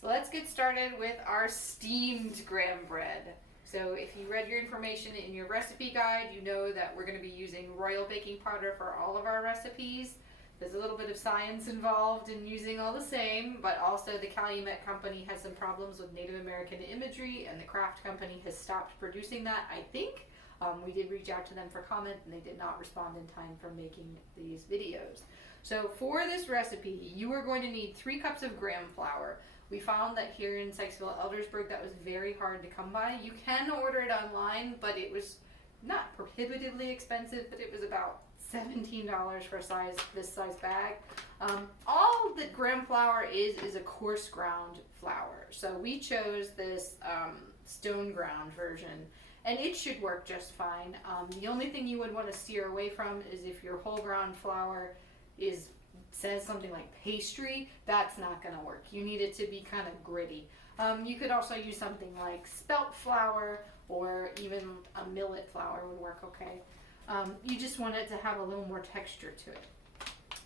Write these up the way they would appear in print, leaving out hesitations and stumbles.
So let's get started with our steamed graham bread. So if you read your information in your recipe guide, you know that we're going to be using royal baking powder for all of our recipes. There's a little bit of science involved in using all the same, but also the Calumet company has some problems with Native American imagery, and the Kraft company has stopped producing that, I think. We did reach out to them for comment, and they did not respond in time for making these videos. So for this recipe, you are going to need 3 cups of graham flour. We found that here in Sykesville, Eldersburg, that was very hard to come by. You can order it online, but it was not prohibitively expensive, but it was about $17 for this size bag. All that graham flour is a coarse ground flour. So we chose this stone ground version, and it should work just fine. The only thing you would want to steer away from is if your whole ground flour says something like pastry, that's not going to work. You need it to be kind of gritty. You could also use something like spelt flour, or even a millet flour would work okay. You just want it to have a little more texture to it.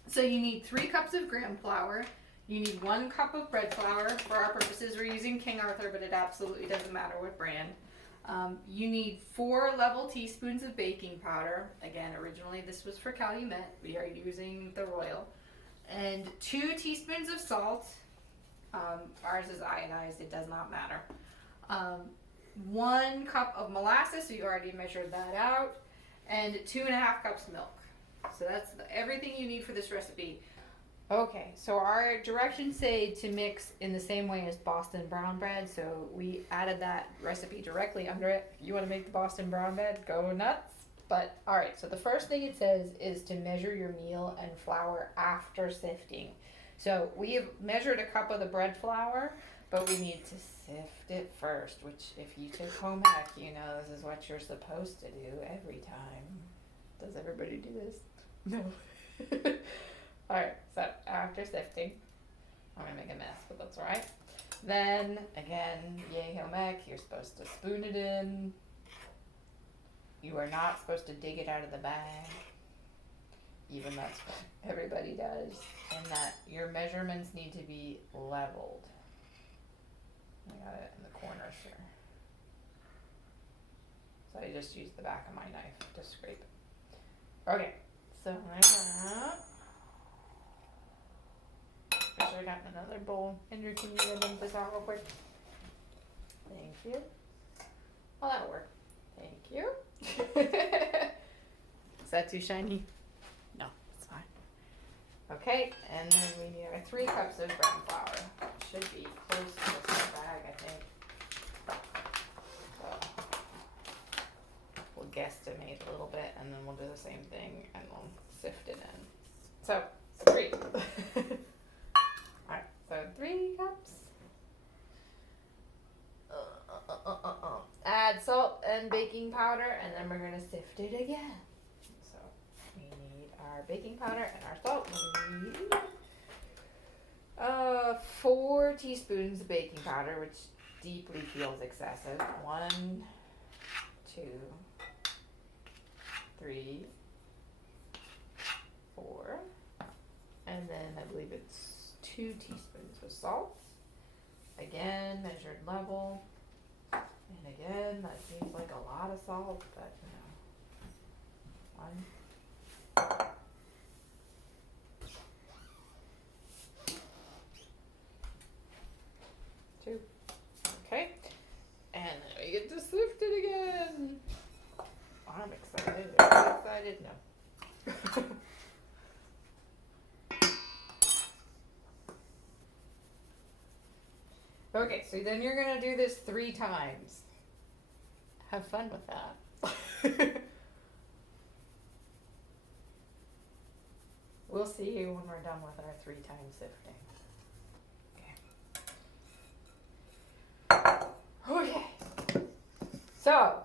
So you need 3 cups of graham flour. You need 1 cup of bread flour. For our purposes, we're using King Arthur, but it absolutely doesn't matter what brand. You need 4 level teaspoons of baking powder. Again, originally this was for Calumet. We are using the Royal. And 2 teaspoons of salt. Ours is iodized, it does not matter. 1 cup of molasses, so you already measured that out. And 2.5 cups milk. So that's everything you need for this recipe. Okay, so our directions say to mix in the same way as Boston brown bread, so we added that recipe directly under it. If you want to make the Boston brown bread, go nuts. But alright, so the first thing it says is to measure your meal and flour after sifting. So we have measured a cup of the bread flour, but we need to sift it first, which if you took home ec, you know this is what you're supposed to do every time. Does everybody do this? No. Alright, so after sifting, I'm going to make a mess, but that's alright. Then, again, yay home ec, you're supposed to spoon it in. You are not supposed to dig it out of the bag, even that's what everybody does. And that your measurements need to be leveled. I got it in the corners here. So I just used the back of my knife to scrape it. Okay, so like that. I should have gotten another bowl. Andrew, can you dump this out real quick? Thank you. Well, that'll work. Thank you. Is that too shiny? No, it's fine. Okay, and then we need our 3 cups of brown flour. Should be close to this bag, I think. So we'll guesstimate a little bit, and then we'll do the same thing, and we'll sift it in. So 3. Alright, so 3 cups. Add salt and baking powder, and then we're going to sift it again. So we need our baking powder and our salt. We need 4 teaspoons of baking powder, which deeply feels excessive. 1, 2, 3, 4, and then I believe it's 2 teaspoons of salt. Again, measured level. And again, that seems like a lot of salt, but you know. 1. 2. Okay. And then we get to sift it again. I'm excited. Are you excited? No. Okay, so then you're going to do this 3 times. Have fun with that. We'll see you when we're done with our 3 times sifting. Okay. So,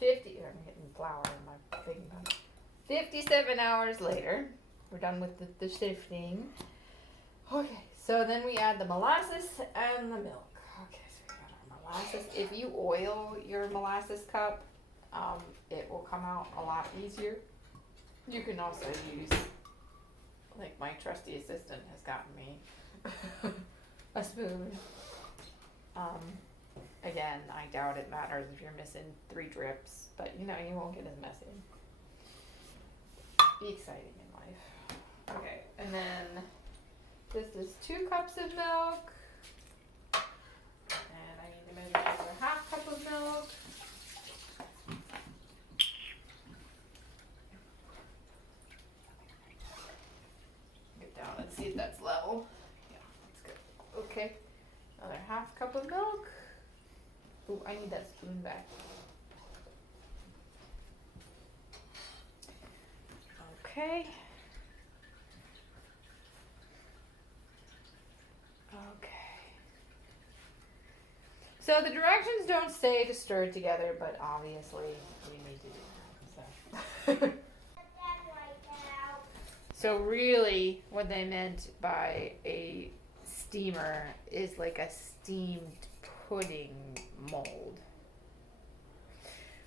I'm getting flour in my baking powder. 57 hours later, we're done with the sifting. Okay, so then we add the molasses and the milk. Okay, so we got our molasses. If you oil your molasses cup, it will come out a lot easier. You can also use, like my trusty assistant has gotten me, a spoon. Again, I doubt it matters if you're missing 3 drips, but you know, you won't get as messy. Be exciting in life. Okay, and then this is 2 cups of milk. And I need to measure another half cup of milk. Get down and see if that's level. Yeah, that's good. Okay, another half cup of milk. Ooh, I need that spoon back. Okay. Okay. So the directions don't say to stir it together, but obviously we need to do that. So really what they meant by a steamer is like a steamed pudding mold.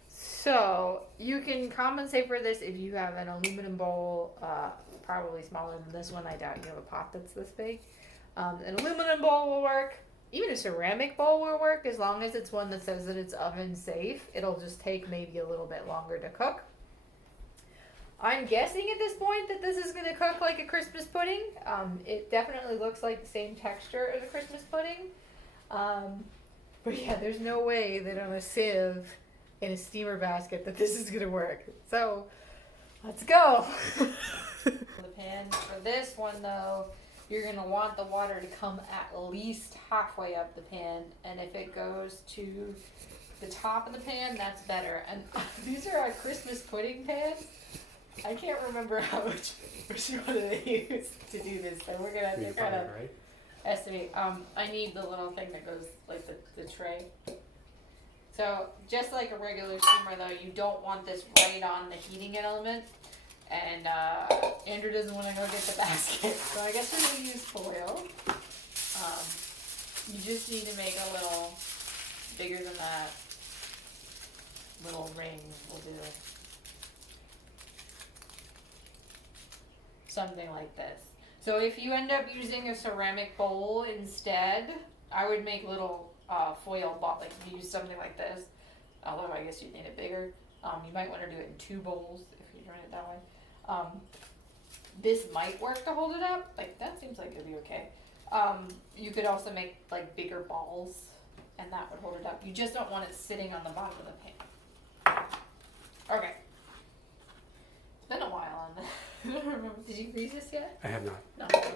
So you can compensate for this if you have an aluminum bowl, probably smaller than this one. I doubt you have a pot that's this big. An aluminum bowl will work. Even a ceramic bowl will work as long as it's one that says that it's oven safe. It'll just take maybe a little bit longer to cook. I'm guessing at this point that this is going to cook like a Christmas pudding. It definitely looks like the same texture as a Christmas pudding. But yeah, there's no way that on a sieve in a steamer basket that this is going to work. So let's go. The pan for this one though, you're going to want the water to come at least halfway up the pan, and if it goes to the top of the pan, that's better. And these are our Christmas pudding pans. I can't remember which one they use to do this, so we're gonna have to kind of estimate. I need the little thing that goes like the tray. So just like a regular steamer though, you don't want this right on the heating element. And Andrew doesn't want to go get the basket, so I guess we're gonna use foil. You just need to make a little bigger than that. Little ring will do. Something like this. So if you end up using a ceramic bowl instead, I would make little foil balls, like you use something like this, although I guess you'd need it bigger. You might want to do it in 2 bowls if you're doing it that way. This might work to hold it up, like that seems like it'd be okay. You could also make like bigger balls and that would hold it up. You just don't want it sitting on the bottom of the pan. Okay. It's been a while on that. I don't remember. Did you freeze this yet? I have not. No. Okay.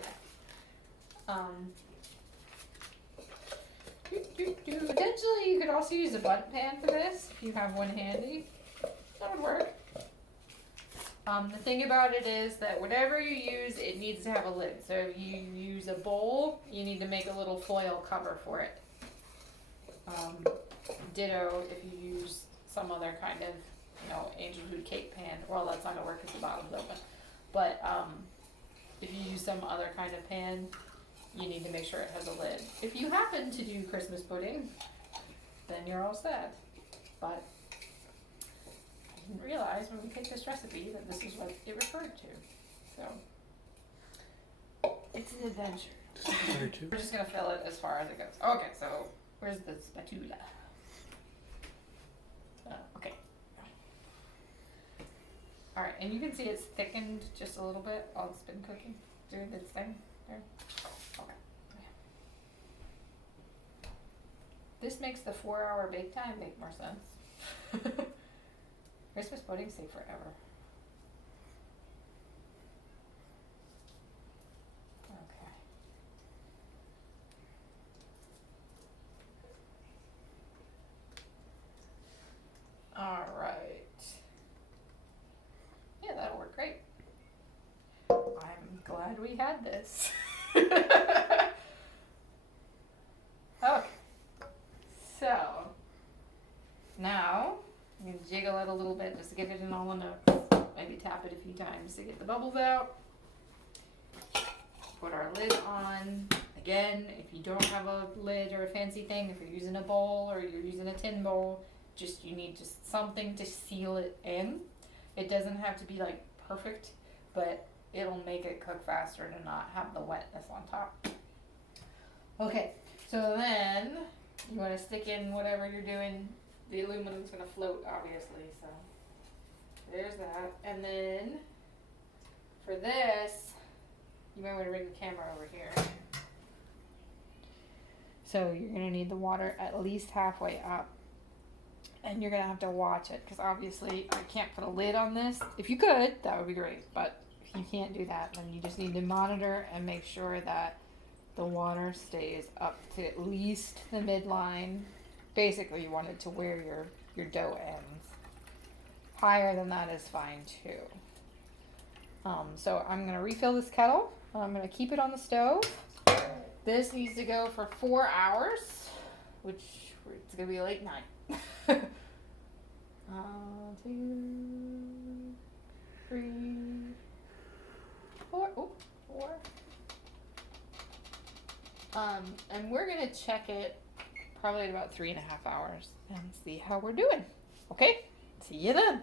Potentially, you could also use a button pan for this if you have one handy. That would work. The thing about it is that whatever you use, it needs to have a lid. So if you use a bowl, you need to make a little foil cover for it. Ditto if you use some other kind of, angel food cake pan. Well, that's not gonna work because the bottom's open. But if you use some other kind of pan, you need to make sure it has a lid. If you happen to do Christmas pudding, then you're all set. But I didn't realize when we picked this recipe that this is what it referred to. So it's an adventure. We're just gonna fill it as far as it goes. Okay, so where's the spatula? Okay. Alright, and you can see it's thickened just a little bit while it's been cooking, doing its thing there. Okay. This makes the 4-hour bake time make more sense. Christmas puddings take forever. Okay. Alright. Yeah, that'll work great. I'm glad we had this. Okay. So, now, you can jiggle it a little bit just to get it in all the nooks. Maybe tap it a few times to get the bubbles out. Put our lid on. Again, if you don't have a lid or a fancy thing, if you're using a bowl or you're using a tin bowl, you need just something to seal it in. It doesn't have to be like perfect, but it'll make it cook faster to not have the wetness on top. Okay, so then you want to stick in whatever you're doing. The aluminum's going to float, obviously, so there's that. And then for this, you might want to bring the camera over here. So you're going to need the water at least halfway up. And you're going to have to watch it because obviously I can't put a lid on this. If you could, that would be great. But if you can't do that, then you just need to monitor and make sure that the water stays up to at least the midline. Basically, you want it to where your dough ends. Higher than that is fine too. So I'm going to refill this kettle. I'm going to keep it on the stove. This needs to go for 4 hours, which it's going to be a late night. 2, 3, 4. Oh, 4. And we're going to check it probably at about 3.5 hours and see how we're doing. Okay? See you then.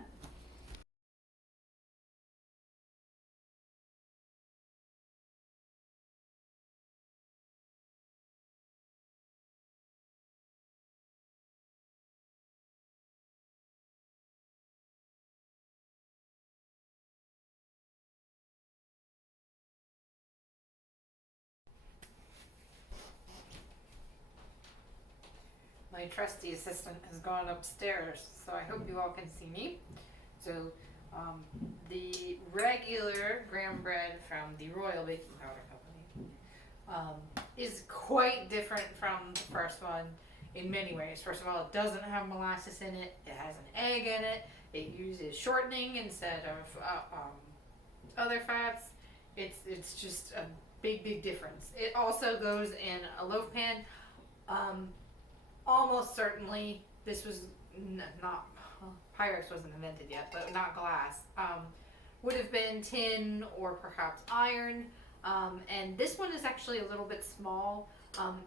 My trusty assistant has gone upstairs, so I hope you all can see me. So the regular graham bread from the Royal Baking Powder Company is quite different from the first one in many ways. First of all, it doesn't have molasses in it. It has an egg in it. It uses shortening instead of other fats. It's just a big difference. It also goes in a loaf pan. Almost certainly, this was not, Pyrex wasn't invented yet, but not glass. Would have been tin or perhaps iron. And this one is actually a little bit small.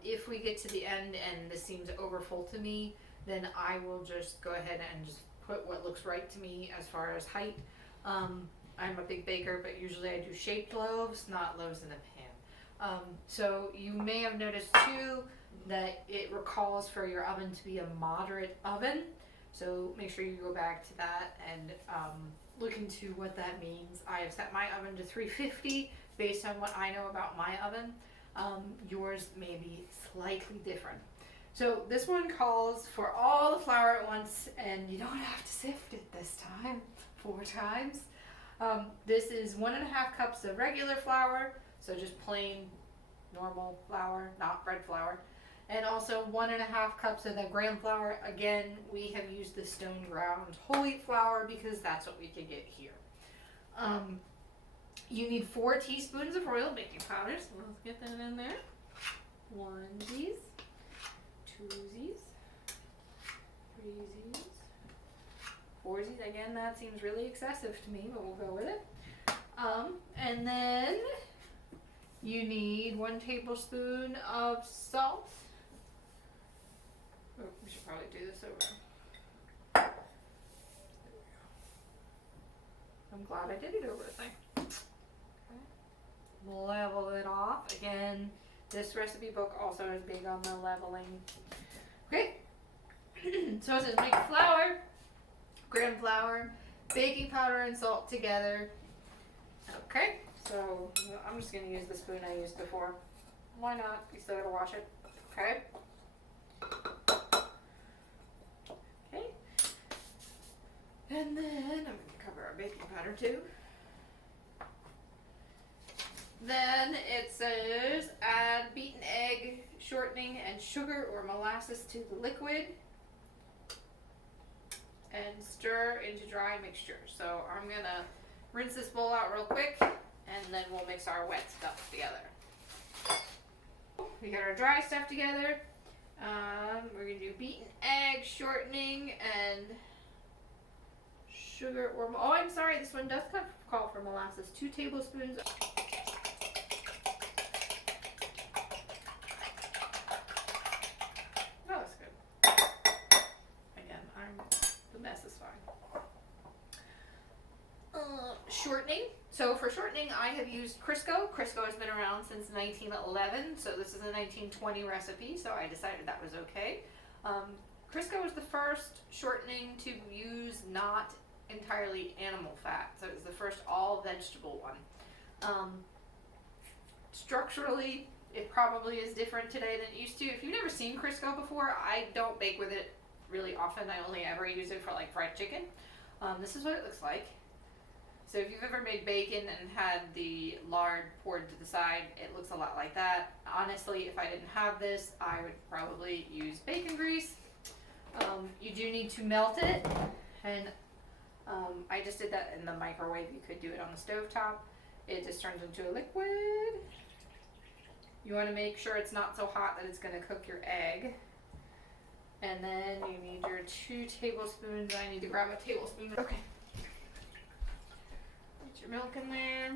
If we get to the end and this seems overfull to me, then I will just go ahead and just put what looks right to me as far as height. I'm a big baker, but usually I do shaped loaves, not loaves in a pan. So you may have noticed too, that it recalls for your oven to be a moderate oven. So make sure you go back to that and look into what that means. I have set my oven to 350 based on what I know about my oven. Yours may be slightly different. So this one calls for all the flour at once, and you don't have to sift it this time 4 times. This is 1.5 cups of regular flour, so just plain normal flour, not bread flour. And also 1.5 cups of the graham flour. Again, we have used the stone ground whole wheat flour because that's what we could get here. You need 4 teaspoons of royal baking powder. So let's get that in there. Onesies, twosies, threesies, foursies. Again, that seems really excessive to me, but we'll go with it. And then you need 1 tablespoon of salt. Oh, we should probably do this over. I'm glad I did it over a thing. Okay. Level it off. Again, this recipe book also is big on the leveling. Okay. So it says make flour, graham flour, baking powder, and salt together. Okay. So I'm just going to use the spoon I used before. Why not? You still got to wash it. Okay. Okay. And then I'm going to cover our baking powder too. Then it says add beaten egg, shortening, and sugar or molasses to the liquid. And stir into dry mixture. So I'm going to rinse this bowl out real quick, and then we'll mix our wet stuff together. We got our dry stuff together. We're going to do beaten egg, shortening, and sugar or... Oh, I'm sorry. This one does call for molasses. 2 tablespoons. Oh, that's good. Again, the mess is fine. Shortening. So for shortening, I have used Crisco. Crisco has been around since 1911, so this is a 1920 recipe, so I decided that was okay. Crisco was the first shortening to use not entirely animal fat, so it was the first all vegetable one. Structurally, it probably is different today than it used to. If you've never seen Crisco before, I don't bake with it really often. I only ever use it for like fried chicken. This is what it looks like. So if you've ever made bacon and had the lard poured to the side, it looks a lot like that. Honestly, if I didn't have this, I would probably use bacon grease. You do need to melt it, and I just did that in the microwave. You could do it on the stovetop. It just turns into a liquid. You want to make sure it's not so hot that it's going to cook your egg. And then you need your 2 tablespoons. I need to grab a tablespoon. Okay. Put your milk in there.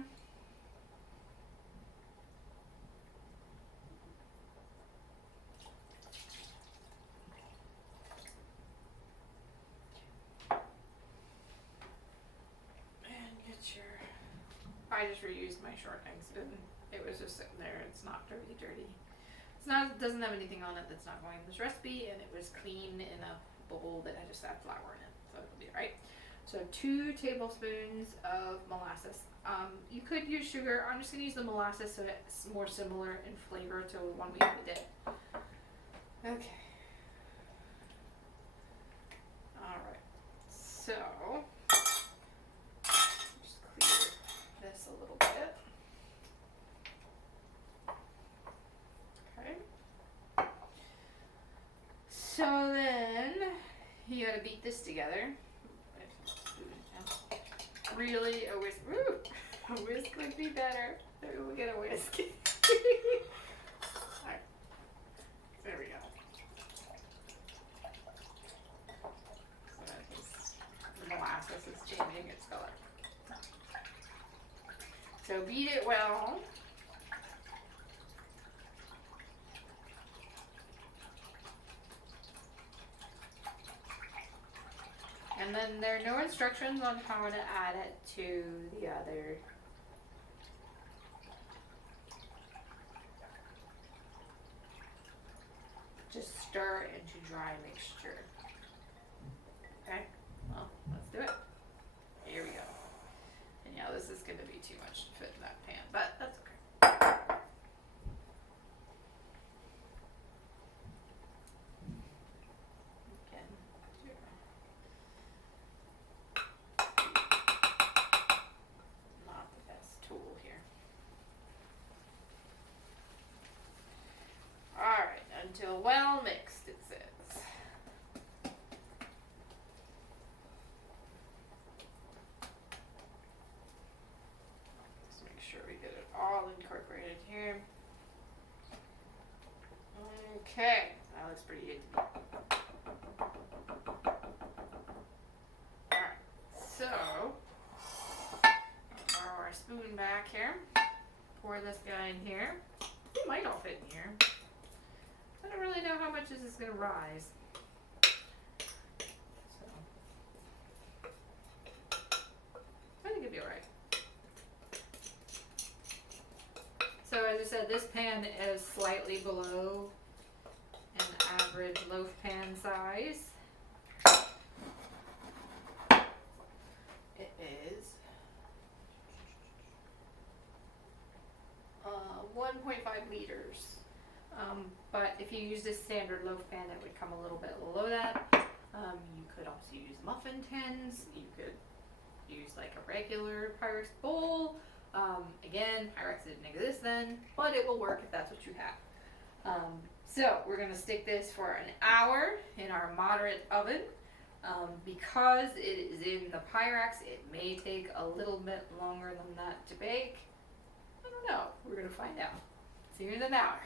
And get your... I just reused my shortening spoon. It was just sitting there. It's not dirty. It's not. It doesn't have anything on it that's not going in this recipe, and it was clean in a bowl that I just had flour in it, so it'll be alright. So 2 tablespoons of molasses. You could use sugar. I'm just gonna use the molasses so it's more similar in flavor to the one we did. Okay. Alright. So just clear this a little bit. Okay. So then you gotta beat this together. Really, a whisk. Ooh, a whisk would be better. So we'll get a whisk. Alright. There we go. So that the molasses is changing its color. So beat it well. And then there are no instructions on how to add it to the other. Just stir into dry mixture. Okay, well, let's do it. Here we go. And yeah, this is going to be too much to fit in that pan, but that's okay. Until well mixed, it says. Just make sure we get it all incorporated here. Okay, that looks pretty good to me. Alright, so I'll borrow our spoon back here. Pour this guy in here. It might all fit in here. I don't really know how much this is going to rise. So, I think it'd be alright. So as I said, this pan is slightly below an average loaf pan size. It is 1.5 liters. But if you used a standard loaf pan, it would come a little bit below that. You could also use muffin tins. You could use like a regular Pyrex bowl. Again, Pyrex didn't exist then, but it will work if that's what you have. So we're going to stick this for an hour in our moderate oven. Because it is in the Pyrex, it may take a little bit longer than that to bake. I don't know. We're going to find out. See you in an hour.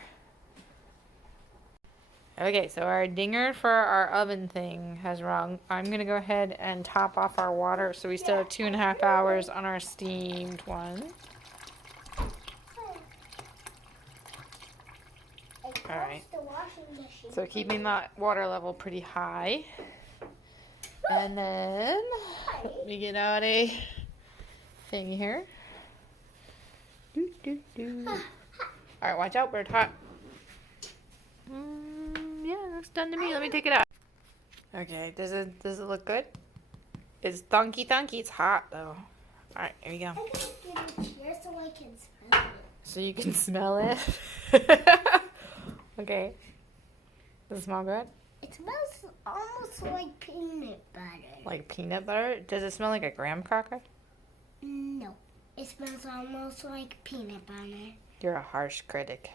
Okay, so our dinger for our oven thing has rung. I'm going to go ahead and top off our water so we still have 2.5 hours on our steamed one. Alright, so keeping that water level pretty high. And then, let me get out a thing here. All right, watch out, we're hot. Yeah, it looks done to me. Let me take it out. Okay, does it look good? It's thunky. It's hot though. All right, here we go. I'm gonna get it here so I can smell it. So you can smell it. Okay. Does it smell good? It smells almost like peanut butter. Like peanut butter? Does it smell like a graham cracker? No, it smells almost like peanut butter. You're a harsh critic.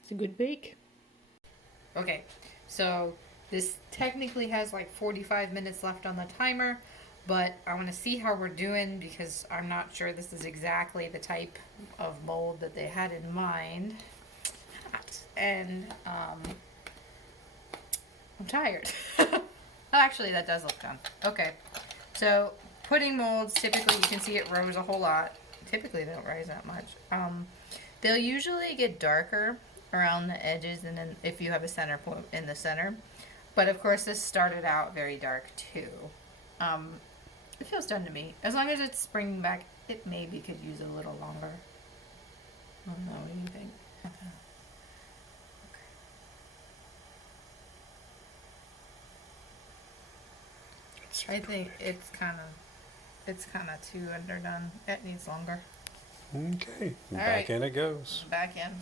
It's a good bake. Okay, so this technically has like 45 minutes left on the timer, but I want to see how we're doing because I'm not sure this is exactly the type of mold that they had in mind. And I'm tired. Actually, that does look done. Okay, so pudding molds, typically you can see it rose a whole lot. Typically they don't rise that much. They'll usually get darker around the edges and then if you have a center point in the center. But of course this started out very dark too. It feels done to me. As long as it's springing back, it maybe could use a little longer. I don't know, what do you think? I think it's kind of too underdone. It needs longer. Okay, All back right. in it goes. Back in.